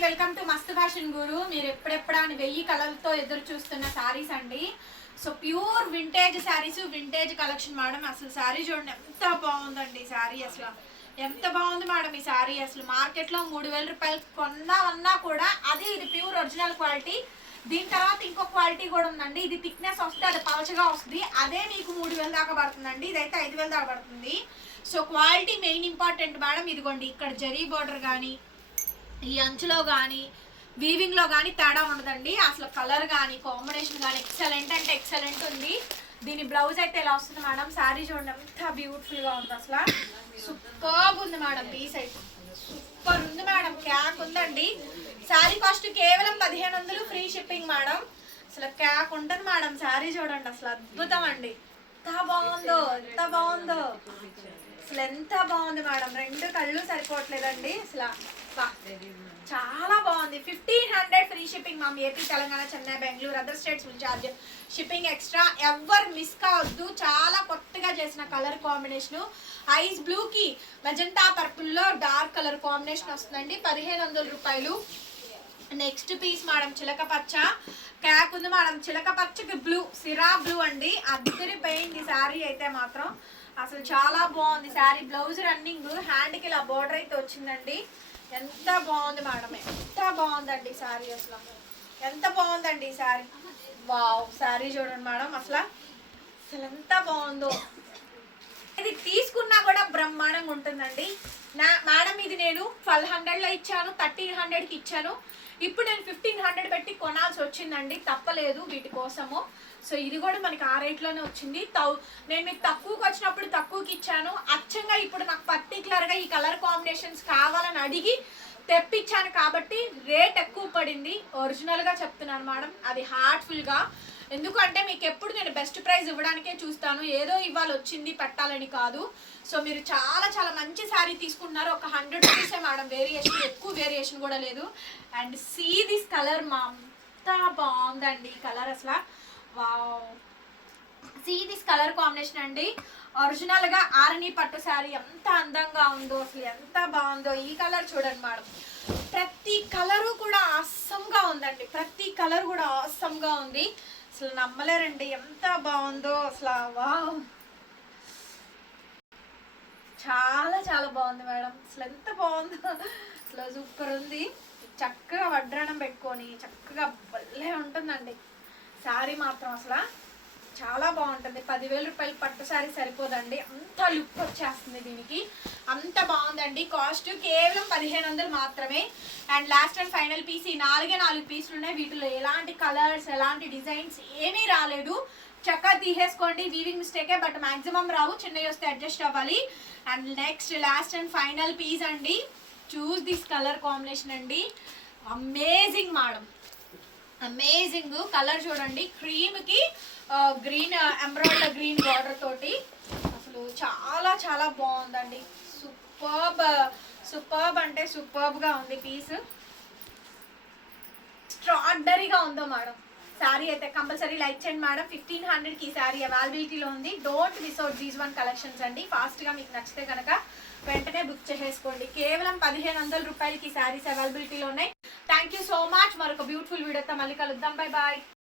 Welcome to Mast fashion guru. మీరు ఎప్పుడెప్పుడా అని వెయ్యి కలర్తో ఎదురు చూస్తున్న శారీస్ అండి. So pure vintage saris vintage collection madam. అసలు శారీ చూడండి ఎంత బాగుందండి శారీ అసలు. ఎంత బాగుంది మేడం ఈ శారీ అసలు. మార్కెట్లో మూడు వేల రూపాయలు కొన్నామన్నా కూడా అది ఇది ప్యూర్ ఒరిజినల్ క్వాలిటీ దీని తర్వాత ఇంకో క్వాలిటీ కూడా ఉందండి. ఇది థిక్నెస్ వస్తే అది పలచగా వస్తుంది. అదే మీకు మూడు వేలు దాకా పడుతుందండి. ఇదైతే ఐదు వేల దాకా పడుతుంది. So quality main important madam. ఇదిగోండి ఇక్కడ జరీ బార్డర్ కానీ ఈ అంచులో కానీ వీవింగ్లో కానీ తేడా ఉండదండి. అసలు కలర్ కానీ కాంబినేషన్ కానీ ఎక్సలెంట్ అంటే ఎక్సలెంట్ ఉంది. దీని బ్లౌజ్ అయితే ఎలా వస్తుంది మేడం శారీ చూడండి ఎంత బ్యూటిఫుల్గా ఉంది అసలు. సూపర్ ఉంది మేడం పీస్ అయితే. సూపర్ ఉంది మేడం క్యాక్ ఉందండి. శారీ కాస్ట్ కేవలం పదిహేను వందలు ఫ్రీ షిప్పింగ్ మేడం అసలు క్యాక్ ఉంటుంది మేడం శారీ చూడండి అసలు అద్భుతం అండి. ఎంత బాగుందో ఎంత బాగుందో. అసలు ఎంత బాగుంది మేడం. రెండు కళ్ళు సరిపోవట్లేదండి. అసలు చాలా బాగుంది. Fifteen hundred free shipping ma'am AP Telangana Chennai Bengaluru other states full charge. Shipping extra ఎవరు మిస్ కావద్దు. చాలా కొత్తగా చేసిన కలర్ కాంబినేషన్. ఐస్ బ్లూకి మెజంటా పర్పుల్లో డార్క్ కలర్ కాంబినేషన్ వస్తుందండి. పదిహేను వందల రూపాయలు. నెక్స్ట్ పీస్ మేడం చిలక పచ్చ. క్యాక్ ఉంది మేడం. చిలక పచ్చకి బ్లూ సిరా బ్లూ అండి. అద్దరిపోయింది శారీ అయితే మాత్రం. అసలు చాలా బాగుంది. శారీ బ్లౌజ్ రన్నింగ్ హ్యాండ్కి ఇలా బోర్డర్ అయితే వచ్చిందండి. ఎంత బాగుంది మేడం ఎంత బాగుందండి శారీ అసలు. ఎంత బాగుందండి ఈ శారీ. వావ్ శారీ చూడండి మేడం అసలు. అసలు ఎంత బాగుందో. ఇది తీసుకున్నా కూడా బ్రహ్మాండంగా ఉంటుందండి. నా మేడం ఇది నేను ట్వెల్వ్ హండ్రెడ్లో ఇచ్చాను థర్టీన్ హండ్రెడ్కి ఇచ్చాను. ఇప్పుడు నేను ఫిఫ్టీన్ హండ్రెడ్ పెట్టి కొనాల్సి వచ్చిందండి. తప్పలేదు వీటి కోసము. సో ఇది కూడా మనకి ఆ రేట్లోనే వచ్చింది. తౌ నేను మీకు తక్కువకి వచ్చినప్పుడు తక్కువకి ఇచ్చాను. అచ్చంగా ఇప్పుడు నాకు పర్టికులర్గా ఈ కలర్ కాంబినేషన్స్ కావాలని అడిగి తెప్పించాను కాబట్టి రేట్ ఎక్కువ పడింది. ఒరిజినల్గా చెప్తున్నాను మేడం. అది హార్ట్ఫుల్గా ఎందుకంటే మీకు ఎప్పుడు నేను బెస్ట్ ప్రైస్ ఇవ్వడానికే చూస్తాను. ఏదో ఇవాళ వచ్చింది పెట్టాలని కాదు. సో మీరు చాలా చాలా మంచి శారీ తీసుకున్నారు ఒక హండ్రెడ్ రూపీసే మేడం వేరియేషన్ ఎక్కువ వేరియేషన్ కూడా లేదు. అండ్ సీ దిస్ కలర్ మా అంత బాగుందండి కలర్ అసలు. Wow see this colour combination అండి. ఒరిజినల్గా ఆరణి పట్టు శారీ ఎంత అందంగా ఉందో అసలు ఎంత బాగుందో ఈ కలర్ చూడండి మేడం ప్రతి కలరు కూడా అస్సంగా ఉందండి. ప్రతి కలర్ కూడా అస్సంగా ఉంది. అసలు నమ్మలేరండి. ఎంత బాగుందో అసలు వావ్. చాలా చాలా బాగుంది మేడం. అసలు ఎంత బాగుందో. అసలు సూపర్ ఉంది. చక్కగా వడ్రాణం పెట్టుకొని చక్కగా భలే ఉంటుందండి. శారీ మాత్రం అసలు. చాలా బాగుంటుంది. పదివేల రూపాయలు పట్టు శారీ సరిపోదండి. అంత లుక్ వచ్చేస్తుంది దీనికి. అంత బాగుందండి. కాస్ట్ కేవలం పదిహేను వందలు మాత్రమే. And last and final piece ఈ నాలుగే నాలుగు పీసులు ఉన్నాయి. వీటిలో ఎలాంటి కలర్స్ ఎలాంటి డిజైన్స్ ఏమీ రాలేదు. చక్కగా తీసేసుకోండి. వీవింగ్ మిస్టేకే బట్ మాక్సిమం రావు. చిన్నవి వస్తే అడ్జస్ట్ అవ్వాలి. And next last and final piece అండి. చూస్ దిస్ కలర్ కాంబినేషన్ అండి. అమేజింగ్ మేడం అమేజింగ్ కలర్ చూడండి. క్రీమ్కి గ్రీన్ ఎంబ్రాయిడర్ గ్రీన్ బార్డర్ తోటి అసలు చాలా చాలా బాగుందండి. సూపర్బ్ సూపర్బ్ అంటే సూపర్బ్గా ఉంది పీస్ స్ట్రాడరీగా ఉందో మేడం శారీ అయితే కంపల్సరీ లైక్ చేయండి మేడం ఫిఫ్టీన్ హండ్రెడ్కి ఈ శారీ అవైలబిలిటీలో ఉంది. Don't miss out these one collections అండి. ఫాస్ట్గా మీకు నచ్చితే కనుక వెంటనే బుక్ చేసేసుకోండి. కేవలం పదిహేను వందల రూపాయలకి ఈ శారీస్ అవైలబిలిటీలో ఉన్నాయి. థ్యాంక్ యూ సో మచ్ మరొక బ్యూటిఫుల్ వీడియోతో మళ్ళీ కలుద్దాం. Bye bye